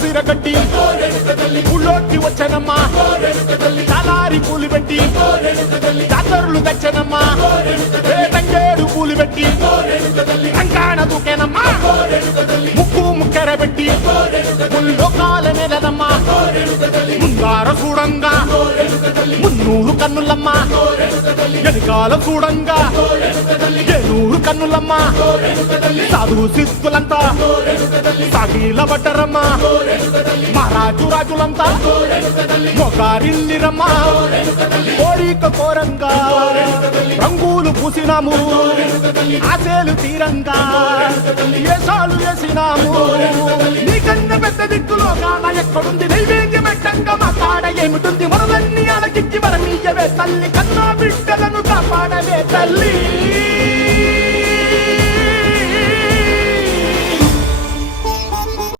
సిరగట్టి ఊళ్ళోకి వచ్చనమ్మా తలారి పూలు పెట్టి జాతరులు తెచ్చనమ్మా తంగేడు పూలు పెట్టి రంగాణ దూకేనమ్మా ముక్కు ముక్కెర పెట్టి ముల్లోకాల నెలనమ్మా ముందార చూడంగా మున్నూరు కన్నులమ్మా వెనుకాల చూడంగా ఏనూరు కన్నులమ్మా సాధు సిద్ధులంతా సాగిల పడ్డరమ్మా మహారాజు రాజులంతా మొగారిల్లిరమ్మా కోరిక కోరంగా రంగులు పూసినాము ఆశలు తీరంగా ఏసాలు వేసినాము నీకన్నా పెద్ద దిక్కులో కాన ఎక్కడుంది నైవేద్యం పెట్టంగా మా కాడ ఏమిటుంది మనలన్నీ అలకిచ్చి మరమీయవే తల్లి కన్నా